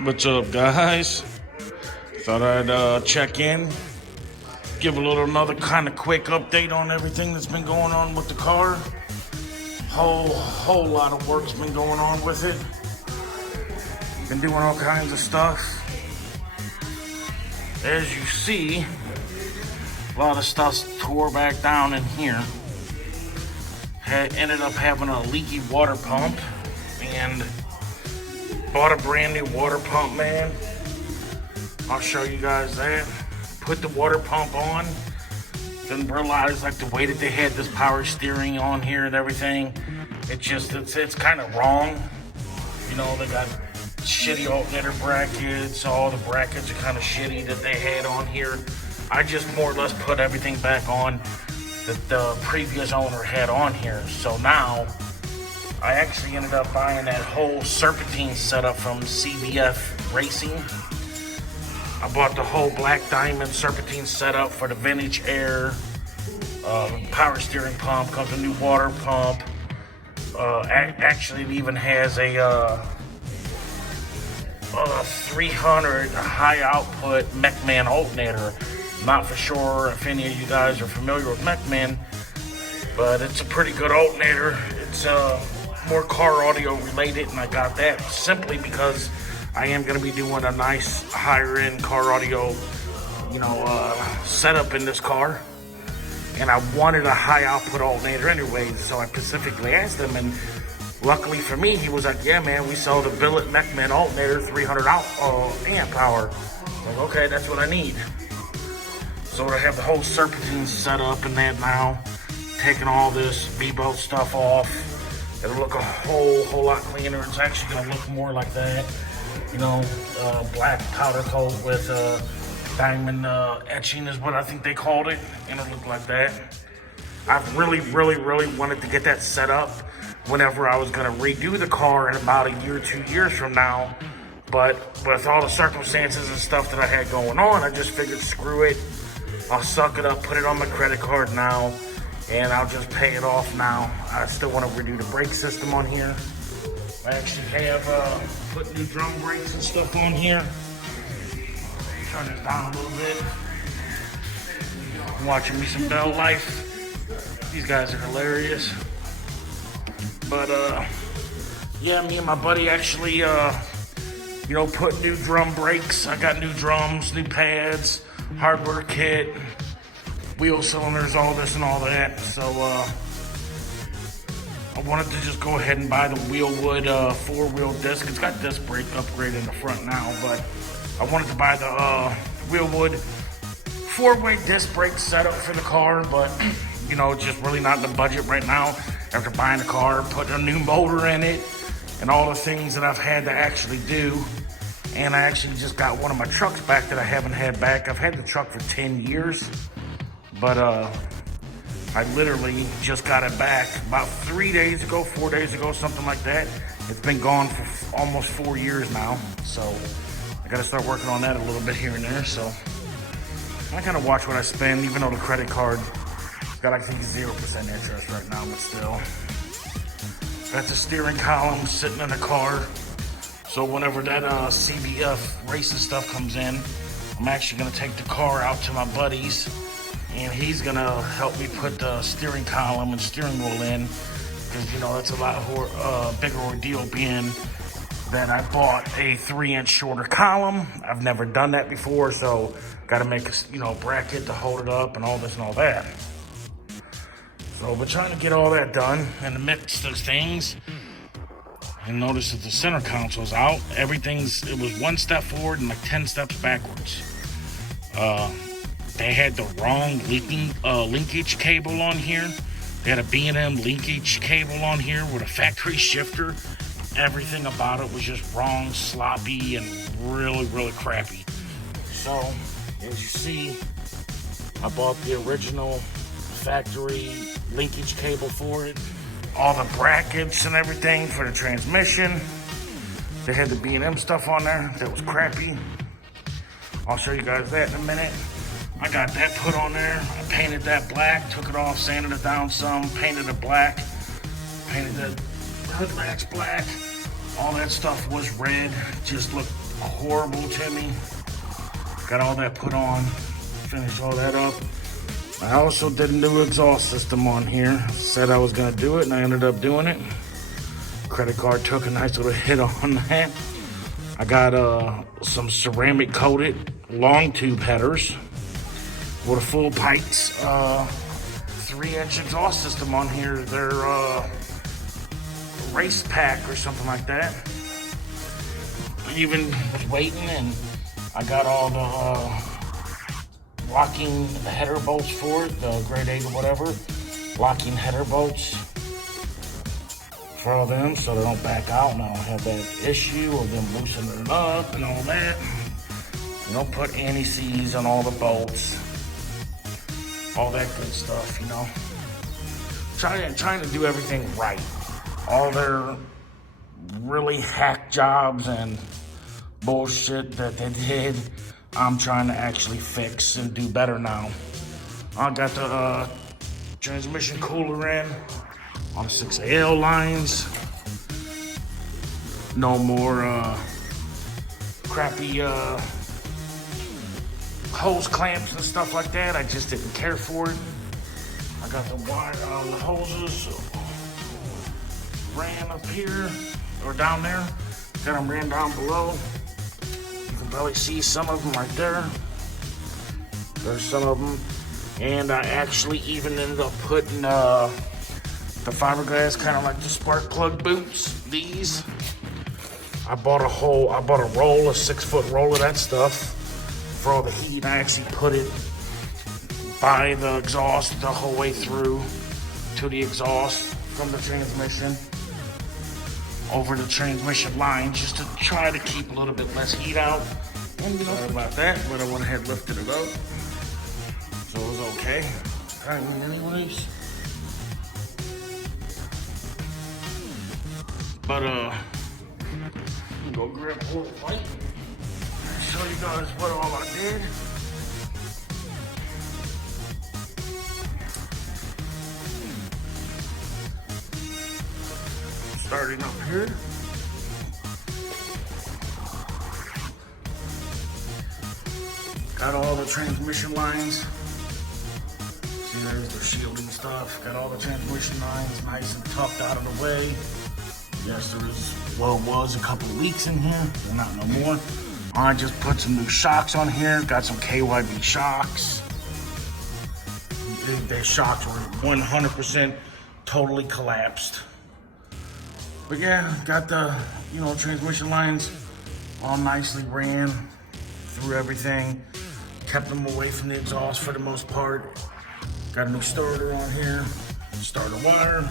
What's up, guys? Thought I'd check in, give another kind of quick update on everything that's been going on with the car. Whole lot of work's been going on with it. Been doing all kinds of stuff. As you see, a lot of stuff's tore back down in here. Ended up having a leaky water pump and bought a brand new water pump, man. I'll show you guys that. Put the water pump on, then realized like the way that they had this power steering on here and everything, it's kind of wrong. You know, they got shitty alternator brackets. All the brackets are kind of shitty that they had on here. I just more or less put everything back on that the previous owner had on here. So now I actually ended up buying that whole serpentine setup from CBF Racing. I bought the whole black diamond serpentine setup for the vintage air, power steering pump, comes a new water pump. Actually, it even has a 300 high output Mechman alternator. Not for sure if any of you guys are familiar with Mechman, but it's a pretty good alternator. It's more car audio related, and I got that simply because I am going to be doing a nice higher end car audio, setup in this car. And I wanted a high output alternator anyways, so I specifically asked him, and luckily for me, he was like, yeah man, we sell the billet Mechman alternator, 300 amp hour. I'm like, okay, that's what I need. So I have the whole serpentine set up and that now, taking all this V-bolt stuff off. It'll look a whole lot cleaner. It's actually gonna look more like that, black powder coat with diamond etching is what I think they called it, and it'll look like that. I've really wanted to get that set up whenever I was gonna redo the car in about a year, 2 years from now. But with all the circumstances and stuff that I had going on, I just figured, screw it. I'll suck it up, put it on my credit card now, and I'll just pay it off now. I still want to redo the brake system on here. I actually have put new drum brakes and stuff on here. Turn this down a little bit. I'm watching me some Bell Life. These guys are hilarious. But yeah, me and my buddy actually put new drum brakes. I got new drums, new pads, hardware kit, wheel cylinders, all this and all that. So I wanted to just go ahead and buy the Wheelwood 4-wheel disc. It's got disc brake upgrade in the front now, but I wanted to buy the Wheelwood 4-way disc brake setup for the car, but just really not in the budget right now. After buying the car, putting a new motor in it, and all the things that I've had to actually do. And I actually just got one of my trucks back that I haven't had back. I've had the truck for 10 years, but I literally just got it back about 4 days ago, something like that. It's been gone for almost 4 years now, so I gotta start working on that a little bit here and there. So I kind of watch what I spend, even though the credit card got, I think, 0% interest right now, but still. Got the steering column sitting in the car. So whenever that CBF racing stuff comes in, I'm actually gonna take the car out to my buddy's, and he's gonna help me put the steering column and steering wheel in, because it's a lot bigger ordeal being that I bought a 3-inch shorter column. I've never done that before, so gotta make a bracket to hold it up and all this and all that. So we're trying to get all that done in the midst of things. And notice that the center console's out. It was 1 step forward and like 10 steps backwards. They had the wrong linkage cable on here. They had a B&M linkage cable on here with a factory shifter. Everything about it was just wrong, sloppy, and really crappy. So, as you see, I bought the original factory linkage cable for it. All the brackets and everything for the transmission. They had the B&M stuff on there that was crappy. I'll show you guys that in a minute. I got that put on there. I painted that black, took it off, sanded it down some, painted it black, painted the hood racks black. All that stuff was red, just looked horrible to me. Got all that put on, finished all that up. I also did a new exhaust system on here. Said I was gonna do it and I ended up doing it. Credit card took a nice little hit on that. I got some ceramic coated long tube headers with a full Pikes 3-inch exhaust system on here. They're race pack or something like that. I even was waiting and I got all the locking header bolts for it, the grade 8 or whatever, locking header bolts for all them so they don't back out and I don't have that issue of them loosening it up and all that. You know, put anti-seize on all the bolts, all that good stuff, you know. Trying to do everything right. All their really hack jobs and bullshit that they did, I'm trying to actually fix and do better now. I got the transmission cooler in on 6AL lines. No more crappy hose clamps and stuff like that. I just didn't care for it. I got the wire, the hoses ran up here or down there. Got them ran down below. You can probably see some of them right there. There's some of them. And I actually even ended up putting the fiberglass, kind of like the spark plug boots, these. I bought a roll, a 6-foot roll of that stuff for all the heat. I actually put it by the exhaust the whole way through to the exhaust from the transmission over the transmission line, just to try to keep a little bit less heat out. And you know, sorry about that, but I went ahead and lifted it up, so it was okay. Anyways, but go grab a whole pipe and show you guys what all I did. Starting up here. Got all the transmission lines. See, there's the shielding stuff. Got all the transmission lines nice and tucked out of the way. Yes, there was a couple of leaks in here. They're not no more. I just put some new shocks on here. Got some KYB shocks. The shocks were 100% totally collapsed. But yeah, got the, transmission lines all nicely ran through everything. Kept them away from the exhaust for the most part. Got a new starter on here, starter wire.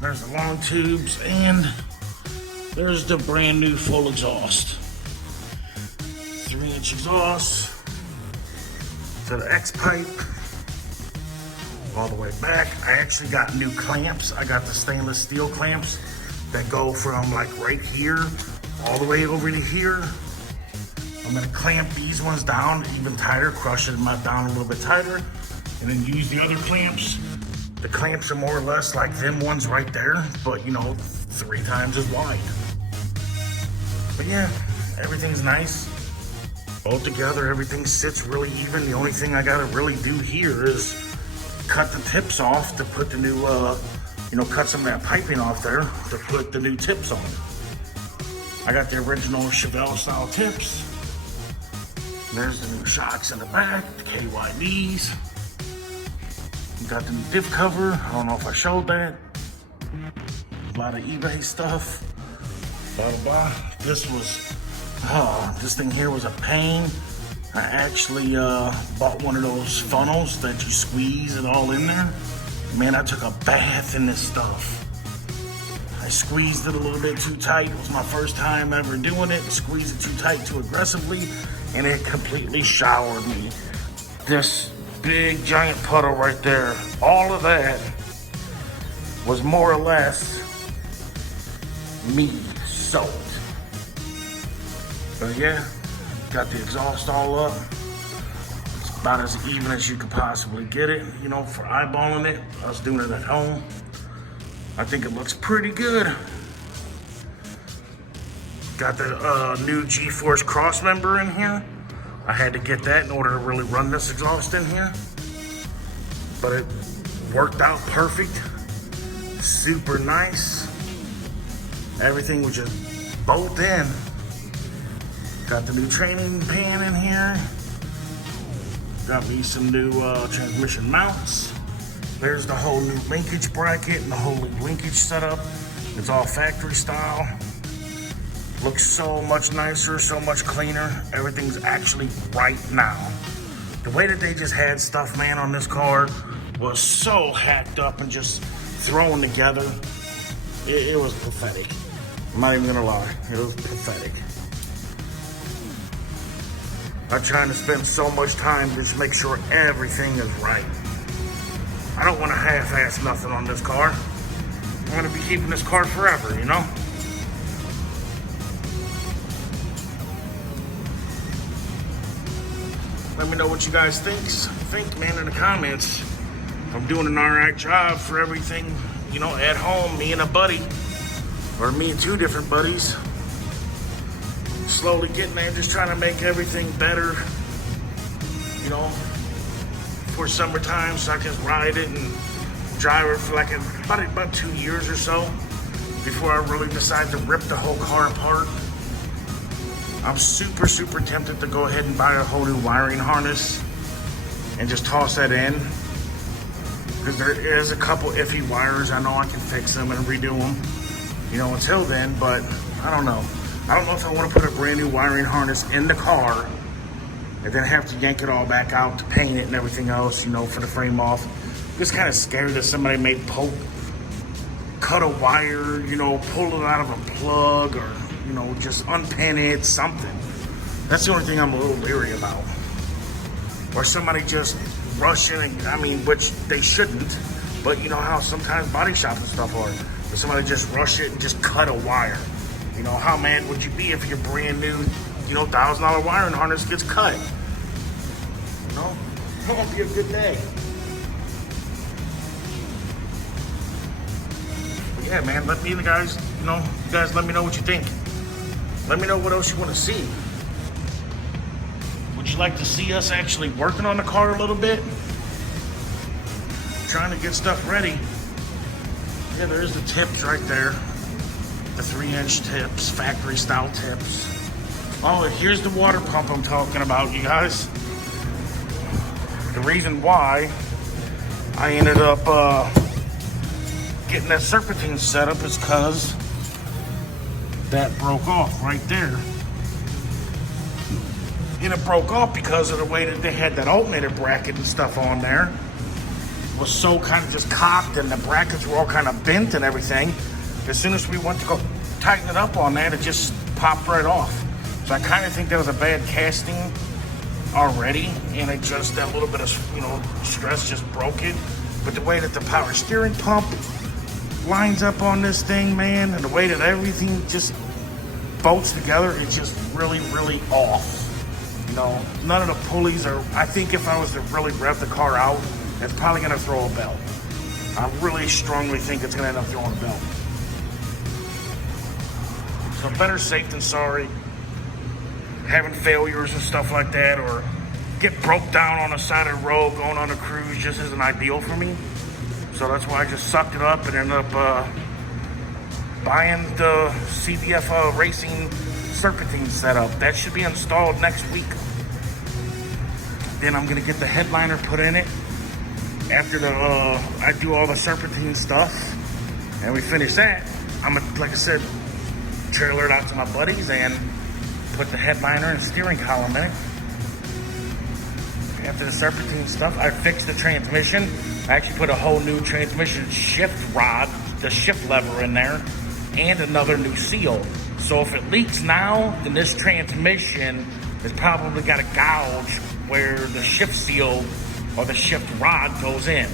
There's the long tubes, and there's the brand new full exhaust. 3-inch exhaust to the X pipe. All the way back. I actually got new clamps. I got the stainless steel clamps that go from like right here all the way over to here. I'm gonna clamp these ones down even tighter, crush them down a little bit tighter, and then use the other clamps. The clamps are more or less like them ones right there, but 3 times as wide. But yeah, everything's nice. Both together, everything sits really even. The only thing I gotta really do here is cut the tips off to put the new, cut some of that piping off there to put the new tips on. I got the original Chevelle style tips. There's the new shocks in the back, the KYBs. Got the new diff cover. I don't know if I showed that. A lot of eBay stuff. Blah, blah, blah. This thing here was a pain. I actually bought one of those funnels that you squeeze it all in there. Man, I took a bath in this stuff. I squeezed it a little bit too tight. It was my first time ever doing it. Squeezed it too tight, too aggressively, and it completely showered me. This big giant puddle right there, all of that was more or less me soaked. But yeah, got the exhaust all up. It's about as even as you could possibly get it, for eyeballing it. I was doing it at home. I think it looks pretty good. Got the new G-Force cross member in here. I had to get that in order to really run this exhaust in here. But it worked out perfect. Super nice. Everything was just bolt in. Got the new training pan in here. Got me some new transmission mounts. There's the whole new linkage bracket and the whole linkage setup. It's all factory style. Looks so much nicer, so much cleaner. Everything's actually right now. The way that they just had stuff, man, on this car was so hacked up and just thrown together. It was pathetic. I'm not even gonna lie, it was pathetic. I'm trying to spend so much time to just make sure everything is right. I don't want to half-ass nothing on this car. I'm gonna be keeping this car forever, you know? Let me know what you guys think, man, in the comments. If I'm doing an alright job for everything, you know, at home, me and a buddy, or me and two different buddies. Slowly getting there, just trying to make everything better, you know, for summertime, so I can ride it and drive it for like about 2 years or so before I really decide to rip the whole car apart. I'm super tempted to go ahead and buy a whole new wiring harness and just toss that in, because there is a couple iffy wires. I know I can fix them and redo them, you know, until then, but I don't know. I don't know if I want to put a brand new wiring harness in the car and then have to yank it all back out to paint it and everything else, you know, for the frame off. Just kind of scared that somebody may cut a wire, you know, pull it out of a plug, or, you know, just unpin it, something. That's the only thing I'm a little leery about. Or somebody just rushing, and, I mean, which they shouldn't, but you know how sometimes body shops and stuff are. Or somebody just rush it and just cut a wire. You know, how mad would you be if your brand new, you know, $1,000 wiring harness gets cut? You know, that won't be a good day. But yeah, man, let me, the guys, you know, you guys let me know what you think. Let me know what else you want to see. Would you like to see us actually working on the car a little bit? Trying to get stuff ready. Yeah, there's the tips right there. The 3-inch tips, factory style tips. Oh, here's the water pump I'm talking about, you guys. The reason why I ended up getting that serpentine set up is because that broke off right there. And it broke off because of the way that they had that alternator bracket and stuff on there. It was so kind of just cocked, and the brackets were all kind of bent and everything. As soon as we went to go tighten it up on that, it just popped right off. So I kind of think that was a bad casting already, and it just, that little bit of, you know, stress just broke it. But the way that the power steering pump lines up on this thing, man, and the way that everything just bolts together, it's just really off. You know, none of the pulleys are, I think if I was to really rev the car out, it's probably gonna throw a belt. I really strongly think it's gonna end up throwing a belt. So better safe than sorry. Having failures and stuff like that, or get broke down on the side of the road going on a cruise, just isn't ideal for me. So that's why I just sucked it up and ended up buying the CVF Racing serpentine setup. That should be installed next week. Then I'm gonna get the headliner put in it after I do all the serpentine stuff, and we finish that. I'm gonna, like I said, trailer it out to my buddies and put the headliner and steering column in it. After the serpentine stuff, I fixed the transmission. I actually put a whole new transmission shift rod, the shift lever in there, and another new seal. So if it leaks now, then this transmission has probably got a gouge where the shift seal or the shift rod goes in,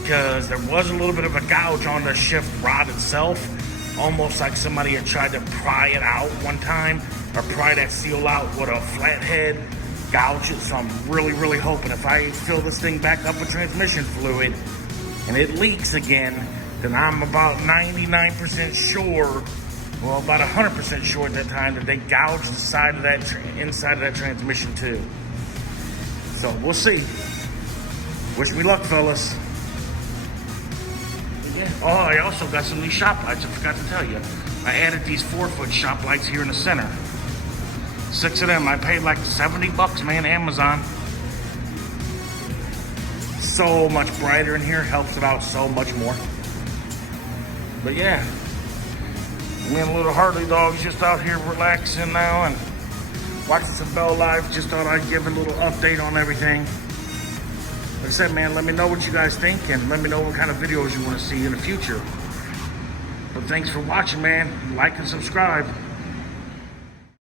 because there was a little bit of a gouge on the shift rod itself, almost like somebody had tried to pry it out one time, or pry that seal out with a flathead, gouge it. So I'm really hoping if I fill this thing back up with transmission fluid and it leaks again, then I'm about 99% sure Well, about 100% sure at that time that they gouged the side of that inside of that transmission too. So we'll see. Wish me luck, fellas. Yeah. Oh, I also got some new shop lights. I forgot to tell you. I added these 4-foot shop lights here in the center. 6 of them. I paid like $70, man, Amazon. So much brighter in here. Helps it out so much more. But yeah. Me and little Harley dog's just out here relaxing now and watching some Bell Live. Just thought I'd give a little update on everything. Like I said, man, let me know what you guys think and let me know what kind of videos you want to see in the future. But thanks for watching, man. Like and subscribe.